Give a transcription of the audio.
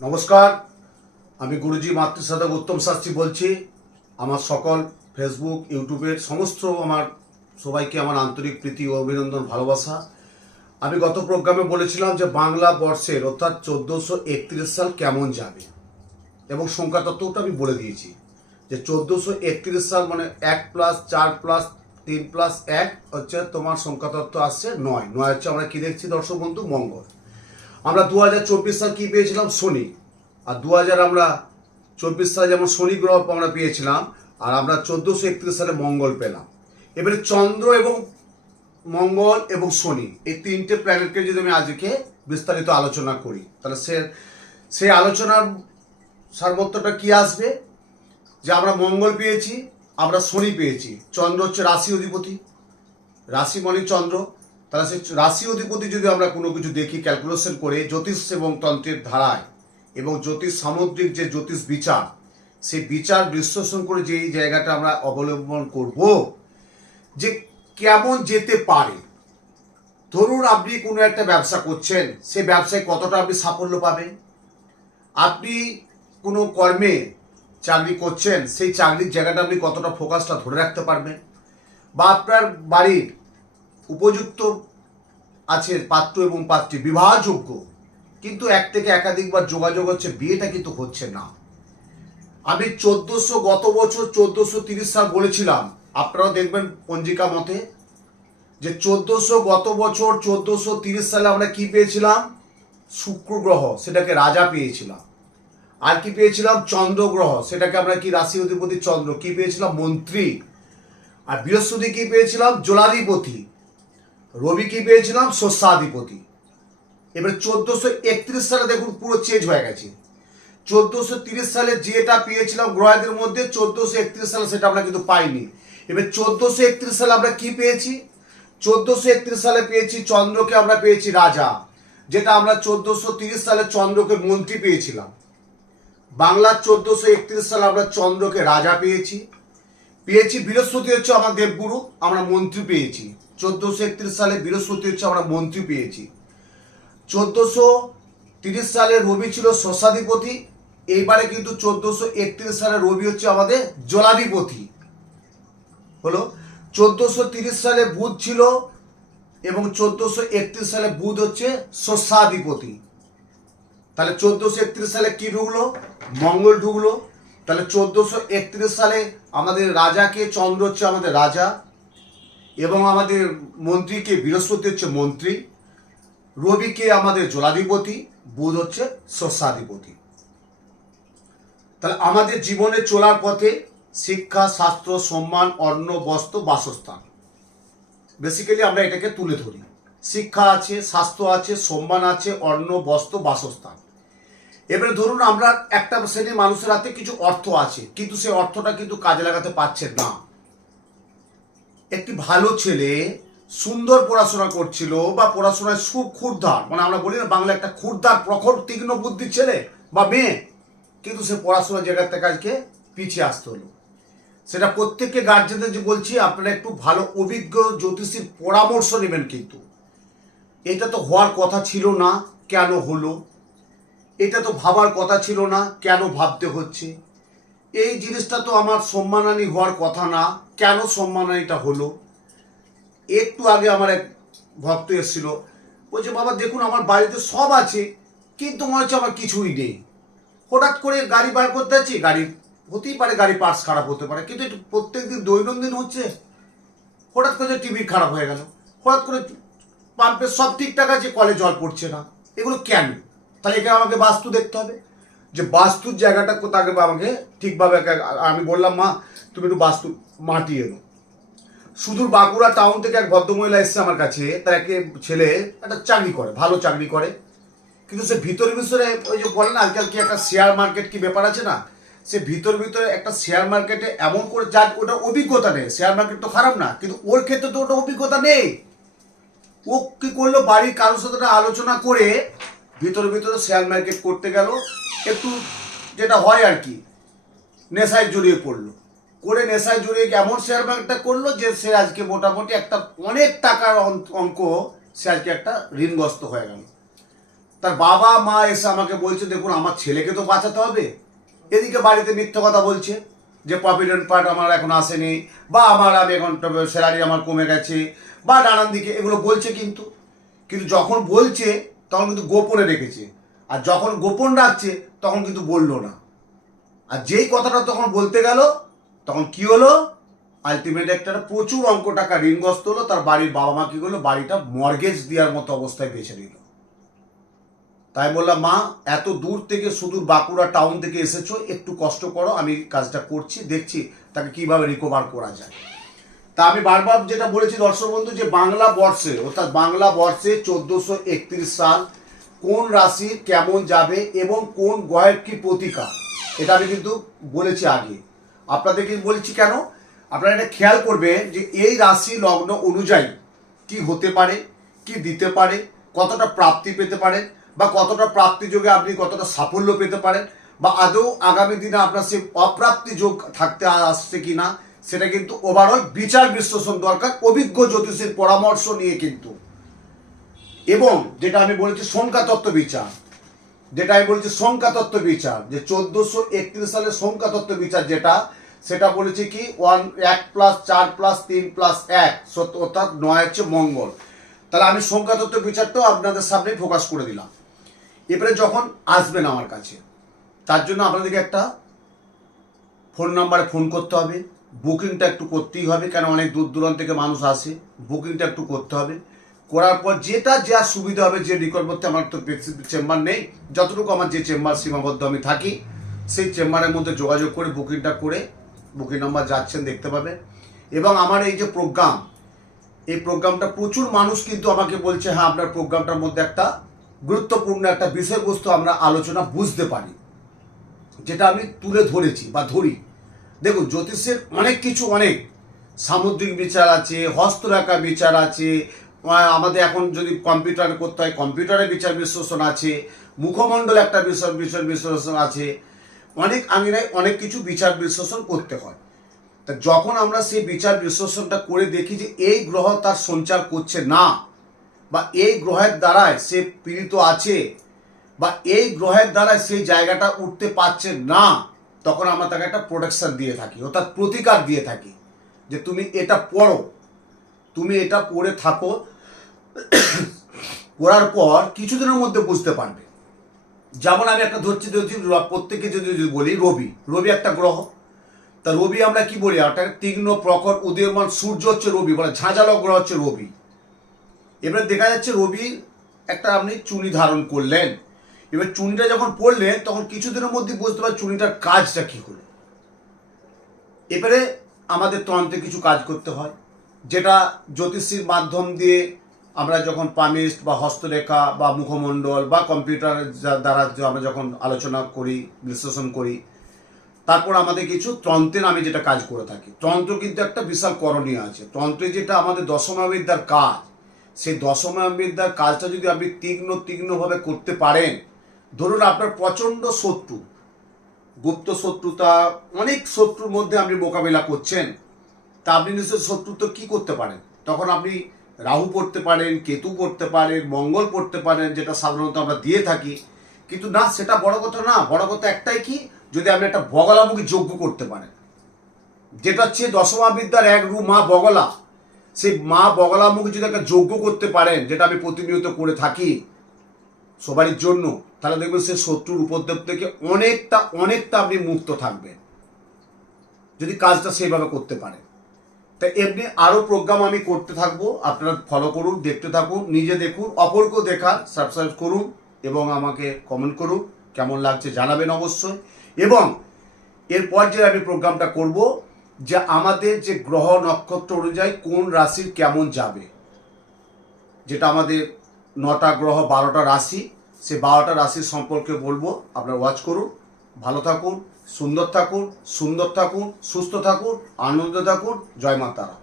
নমস্কার, আমি গুরুজি মাতৃসাধক উত্তম শাস্ত্রী বলছি। আমার সকল ফেসবুক ইউটিউবের সমস্ত আমার সবাইকে আমার আন্তরিক প্রীতি ও অভিনন্দন ভালোবাসা। আমি গত প্রোগ্রামে বলেছিলাম যে বাংলা বর্ষের অর্থাৎ 1431 সাল কেমন যাবে এবং সংখ্যা তত্ত্বটা আমি বলে দিয়েছি যে 1431 সাল মানে 1+4+3+1 হচ্ছে তোমার সংখ্যা তত্ত্ব আসছে 9 হচ্ছে আমরা কি দেখছি দর্শক বন্ধু মঙ্গল। আমরা 2024 সাল কি পেয়েছিলাম শনি, আর 2024 সালে যেমন শনি গ্রহ আমরা পেয়েছিলাম, আর আমরা 1431 সালে মঙ্গল পেলাম। এবারে চন্দ্র এবং মঙ্গল এবং শনি এই তিনটে প্ল্যানেটকে যদি আমি আজকে বিস্তারিত আলোচনা করি তাহলে সেই আলোচনার সারমর্থটা কি আসবে যে আমরা মঙ্গল পেয়েছি, আমরা শনি পেয়েছি, চন্দ্র হচ্ছে রাশি অধিপতি, রাশি মানে চন্দ্র। তাহলে সেই রাশি অধিপতি যদি আমরা কোনো কিছু দেখি ক্যালকুলেশন করে জ্যোতিষ এবং তন্ত্রের ধারায় এবং জ্যোতিষ সামুদ্রিক যে জ্যোতিষ বিচার, সেই বিচার বিশ্লেষণ করে যেই জায়গাটা আমরা অবলম্বন করব যে কেমন যেতে পারে। ধরুন আপনি কোনো একটা ব্যবসা করছেন, সেই ব্যবসায় কতটা আপনি সাফল্য পাবেন। আপনি কোনো কর্মে চাকরি করছেন, সেই চাকরির জায়গাটা আপনি কতটা ফোকাসটা ধরে রাখতে পারবেন। বা আপনার বাড়ির উপযুক্ত আছে পাত্র এবং পাত্রী বিবাহযোগ্য, কিন্তু এক থেকে একাধিকবার যোগাযোগ হচ্ছে, বিয়েটা কিন্তু হচ্ছে না। আমি গত বছর 1430 সাল বলেছিলাম, আপনারাও দেখবেন পঞ্জিকা মতে যে গত বছর 1430 সালে আমরা কি পেয়েছিলাম, শুক্র গ্রহ, সেটাকে রাজা পেয়েছিলাম। আর কি পেয়েছিলাম, চন্দ্র গ্রহ, সেটাকে আমরা কি রাশি অধিপতি চন্দ্র কি পেয়েছিলাম, মন্ত্রী। আর বৃহস্পতি কি পেয়েছিলাম, জলাধিপতি। রবি কি পেয়েছিলাম, শস্যাধিপতি। এবার 1431 সালে দেখুন পুরো চেঞ্জ হয়ে গেছে। 1430 সালে যেটা পেয়েছিলাম গ্রহদের মধ্যে 1431 সালে সেটা আমরা কিন্তু পাইনি। এবার 1431 সালে আমরা কি পেয়েছি, 1431 সালে পেয়েছি চন্দ্রকে আমরা পেয়েছি রাজা, যেটা আমরা 1430 সালে চন্দ্রকে মন্ত্রী পেয়েছিলাম। বাংলার 1431 সালে আমরা চন্দ্রকে রাজা পেয়েছি, বৃহস্পতি হচ্ছে আমার দেবগুরু, আমরা মন্ত্রী পেয়েছি। 1431 সালে বৃহস্পতি হচ্ছে আমরা মন্ত্রী পেয়েছি। 1430 সালে রবি ছিল শস্যাধিপতি, এইবারে কিন্তু 1431 সালে রবি হচ্ছে আমাদের জলাধিপতি হলো। 1430 সালে বুধ ছিল এবং 1431 সালে বুধ হচ্ছে শস্যাধিপতি। তাহলে 1431 সালে কি ঢুকলো, মঙ্গল ঢুকলো। তাহলে 1431 সালে আমাদের রাজাকে, চন্দ্র হচ্ছে আমাদের রাজা এবং আমাদের মন্ত্রীকে বৃহস্পতি হচ্ছে মন্ত্রী, রবিকে আমাদের জলাধিপতি, বুধ হচ্ছে শস্যাধিপতি। তাহলে আমাদের জীবনে চলার পথে শিক্ষা, শাস্ত্র, সম্মান, অন্ন, বস্ত্র, বাসস্থান, বেসিক্যালি আমরা এটাকে তুলে ধরি। শিক্ষা আছে, স্বাস্থ্য আছে, সম্মান আছে, অন্ন, বস্ত্র, বাসস্থান। এবারে ধরুন আমরা একটা শ্রেণীর মানুষের হাতে কিছু অর্থ আছে, কিন্তু সেই অর্থটা কিন্তু কাজে লাগাতে পারছে না। একটি ভালো ছেলে সুন্দর পড়াশোনা করছিল বা পড়াশোনায় খুব ক্ষুরধার, মানে আমরা বলি না বাংলা একটা ক্ষুরধার প্রখর তীক্ষ্ণ বুদ্ধির ছেলে বা মেয়ে, কিন্তু সে পড়াশোনার জায়গা থেকে আজকে পিছিয়ে আসতে হলো। সেটা প্রত্যেককে গার্জেনদের যে বলছি, আপনারা একটু ভালো অভিজ্ঞ জ্যোতিষীর পরামর্শ নেবেন। কিন্তু এটা তো হওয়ার কথা ছিল না, কেন হলো? এটা তো ভাবার কথা ছিল না, কেন ভাবতে হচ্ছে? এই জিনিসটা তো আমার সম্মানহানি হওয়ার কথা না, কেন সম্মানহানিটা হলো? একটু আগে আমার এক ভক্ত এসেছিল, বলছে বাবা দেখুন আমার বাড়িতে সব আছে, কিন্তু মনে হচ্ছে আমার কিছুই নেই। হঠাৎ করে গাড়ি বার করতে যাচ্ছি, গাড়ি হতেই পারে গাড়ি পার্টস খারাপ হতে পারে, কিন্তু একটু প্রত্যেকদিন দৈনন্দিন হচ্ছে। হঠাৎ করে টিভি খারাপ হয়ে গেল, হঠাৎ করে পাম্পের সব ঠিকঠাক আছে, কলে জল পড়ছে না, এগুলো কেন? তাহলে এখানে আমাকে বাস্তু দেখতে হবে, যে বাস্তুর জায়গাটা কোথায় আমাকে ঠিকভাবে। আমি বললাম মা তুমি একটু বাস্তু মাটি এলো। সুদূর বাঁকুড়া টাউন থেকে এক ভদ্রমহিলা এসছে আমার কাছে, তার এক ছেলে একটা চাকরি করে, ভালো চাকরি করে, কিন্তু সে ভিতরে ওই যে বলে না আজকাল কি একটা শেয়ার মার্কেট কি ব্যাপার আছে না, সে ভিতরে একটা শেয়ার মার্কেটে এমন করে যার ওটা অভিজ্ঞতা নেই। শেয়ার মার্কেট তো খারাপ না, কিন্তু ওর ক্ষেত্রে তো ওটা অভিজ্ঞতা নেই। ও কি করলো, বাড়ির কারোর সাথে আলোচনা করে ভিতরে শেয়ার মার্কেট করতে গেল, একটু যেটা হয় আর কি নেশায় জড়িয়ে পড়লো, করে নেশায় জড়িয়ে এমন শেয়ার মার্কেটটা করলো যে সে আজকে মোটামুটি একটা অনেক টাকার অঙ্ক সে আজকে একটা ঋণগ্রস্ত হয়ে গেল। তার বাবা মা এসে আমাকে বলছে দেখুন আমার ছেলেকে তো বাঁচাতে হবে, এদিকে বাড়িতে মিথ্যা কথা বলছে যে প্রভিডেন্ট ফান্ড আমার এখন আসেনি, বা আমি এখন স্যালারি আমার কমে গেছে, বা নানান দিকে এগুলো বলছে। কিন্তু যখন বলছে তখন কিন্তু গোপনে রেখেছে, আর যখন গোপন রাখছে তখন কিন্তু বললো না। আর যেই কথাটা তখন বলতে গেল তখন কি হলো, আলটিমেট একটা প্রচুর অঙ্ক টাকা ঋণগ্রস্ত হলো। তার বাড়ির বাবা মা কি করলো, বাড়িটা মর্গেজ দেওয়ার মতো অবস্থায় বেছে নিল। তাই বললাম মা এত দূর থেকে সুদূর বাঁকুড়া টাউন থেকে এসেছো, একটু কষ্ট করো, আমি কাজটা করছি, দেখছি তাকে কিভাবে রিকভার করা যায়। তা আমি বারবার যেটা বলেছি দর্শক বন্ধু, যে বাংলা বর্ষে অর্থাৎ বাংলা বর্ষে 1431 সাল কোন রাশি কেমন যাবে এবং কোন গ্রহের কি প্রতিকার, এটা আমি কিন্তু বলেছি আগে। আপনাদেরকে বলছি কেন, আপনারা এটা খেয়াল করবেন যে এই রাশি লগ্ন অনুযায়ী কি হতে পারে, কি দিতে পারে, কতটা প্রাপ্তি পেতে পারেন, বা কতটা প্রাপ্তি যোগে আপনি কতটা সাফল্য পেতে পারেন, বা আদৌ আগামী দিনে আপনার সেই অপ্রাপ্তি যোগ থাকতে আসছে কিনা, সেটা কিন্তু ওভারঅল বিচার বিশ্লেষণ দরকার, অভিজ্ঞ জ্যোতিষের পরামর্শ নিয়ে কিন্তু। এবং যেটা আমি বলেছি সংখ্যাতত্ত্ব বিচার, যেটা আমি বলেছি সংখ্যাতত্ত্ব বিচার, যে 1431 সালের সংখ্যাতত্ত্ব বিচার যেটা, সেটা বলেছে কি 1 + 4 + 3 + 1 অর্থাৎ 9 হচ্ছে মঙ্গল। তাহলে আমি সংখ্যাতত্ত্ব বিচারটাও আপনাদের সামনে ফোকাস করে দিলাম। এবারে যখন আসবেন আমার কাছে, তার জন্য আপনাদেরকে একটা ফোন নাম্বারে ফোন করতে হবে, বুকিংটা একটু করতেই হবে, কেন অনেক দূর দূরান্ত থেকে মানুষ আসে, বুকিংটা একটু করতে হবে। করার পর যেটা যা সুবিধা হবে, যে নিকটবর্তী, আমার তো চেম্বার নেই, যতটুকু আমার যে চেম্বার সীমাবদ্ধ আমি থাকি, সেই চেম্বারের মধ্যে যোগাযোগ করে বুকিংটা করে, বুকিং নাম্বার যাচ্ছেন দেখতে পাবেন। এবং আমার এই যে প্রোগ্রাম, এই প্রোগ্রামটা প্রচুর মানুষ কিন্তু আমাকে বলছে হ্যাঁ আপনার প্রোগ্রামটার মধ্যে একটা গুরুত্বপূর্ণ একটা বিষয়বস্তু আমরা আলোচনা বুঝতে পারি, যেটা আমি তুলে ধরেছি বা ধরি। দেখুন জ্যোতিষের অনেক কিছু, অনেক সামুদ্রিক বিচার আছে, হস্তরেখা বিচার আছে, আমাদের এখন যদি কম্পিউটারে করতে হয় কম্পিউটারে বিচার বিশ্লেষণ আছে, মুখমণ্ডল একটা বিচার বিশ্লেষণ আছে, অনেক আঙিনায় অনেক কিছু বিচার বিশ্লেষণ করতে হয়। তা যখন আমরা সেই বিচার বিশ্লেষণটা করে দেখি যে এই গ্রহ তার সঞ্চার করছে না, বা এই গ্রহের দ্বারায় সে পীড়িত আছে, বা এই গ্রহের দ্বারায় সেই জায়গাটা উঠতে পারছে না, তখন আমরা তাকে একটা প্রোটেকশন দিয়ে থাকি, অর্থাৎ প্রতিকার দিয়ে থাকি, যে তুমি এটা পড়ো, তুমি এটা পড়ে থাকো, পড়ার পর কিছুদিনের মধ্যে বুঝতে পারবে। যেমন আমি একটা ধরছি, প্রত্যেককে যদি বলি রবি একটা গ্রহ। তা রবি আমরা কি বলি, একটা তীক্ষ্ণ প্রখর উদীয়মান সূর্য হচ্ছে রবি, মানে ঝাঁঝালো গ্রহ হচ্ছে রবি। এবারে দেখা যাচ্ছে রবির একটা আপনি চুনি ধারণ করলেন, এবার চুনিটা যখন পড়লেন তখন কিছুদিনের মধ্যে বুঝতে পারবেন চুনিটার কাজটা কি হলো। এবারে আমাদের তন্ত্রে কিছু কাজ করতে হয়, যেটা জ্যোতিষীর মাধ্যম দিয়ে আমরা যখন পামিস্ট বা হস্তরেখা বা মুখমণ্ডল বা কম্পিউটার দ্বারা আমরা যখন আলোচনা করি, বিশ্লেষণ করি, তারপর আমাদের কিছু তন্ত্রের আমি যেটা কাজ করে থাকি। তন্ত্র কিন্তু একটা বিশাল করণীয় আছে। তন্ত্রে যেটা আমাদের দশমাবিদ্যার কাজ, সেই দশমাবিদ্যার কাজটা যদি আপনি তীক্ষ্ণভাবে করতে পারেন, ধরুন আপনার প্রচণ্ড শত্রু, গুপ্ত শত্রুতা, অনেক শত্রুর মধ্যে আপনি মোকাবিলা করছেন, তা আপনি নিশ্চয় শত্রুত্ব কি করতে পারেন, তখন আপনি রাহু পড়তে পারেন, কেতু পড়তে পারেন, মঙ্গল পড়তে পারেন, যেটা সাধারণত আমরা দিয়ে থাকি। কিন্তু না, সেটা বড় কথা না। বড় কথা একটাই কি, যদি আপনি একটা বগলামুখী যজ্ঞ করতে পারেন, যেটা হচ্ছে দশমাবিদ্যার এক রূপ মা বগলা, সেই মা বগলামুখী যদি একটা যজ্ঞ করতে পারেন, যেটা আমি প্রতিনিয়ত করে থাকি সবারই জন্য, তাহলে দেখবেন সে শত্রুর উপদ্রব থেকে অনেকটা আপনি মুক্ত থাকবেন, যদি কাজটা সেইভাবে করতে পারেন। তাই এমনি আরও প্রোগ্রাম আমি করতে থাকবো, আপনারা ফলো করুন, দেখতে থাকুন, নিজে দেখুন, অপরকেও দেখান, সাবস্ক্রাইব করুন এবং আমাকে কমেন্ট করুন, কেমন লাগছে জানাবেন অবশ্যই। এবং এরপর যে আমি প্রোগ্রামটা করব, যে আমাদের যে গ্রহ নক্ষত্র অনুযায়ী কোন রাশির কেমন যাবে, যেটা আমাদের 9টা গ্রহ 12টা রাশি, সে 12টা রাশির সম্পর্কে বলবো। আপনারা ওয়াচ করুন, ভালো থাকুন, সুন্দর থাকুন, সুস্থ থাকুন, আনন্দ থাকুন। জয় মা তারা।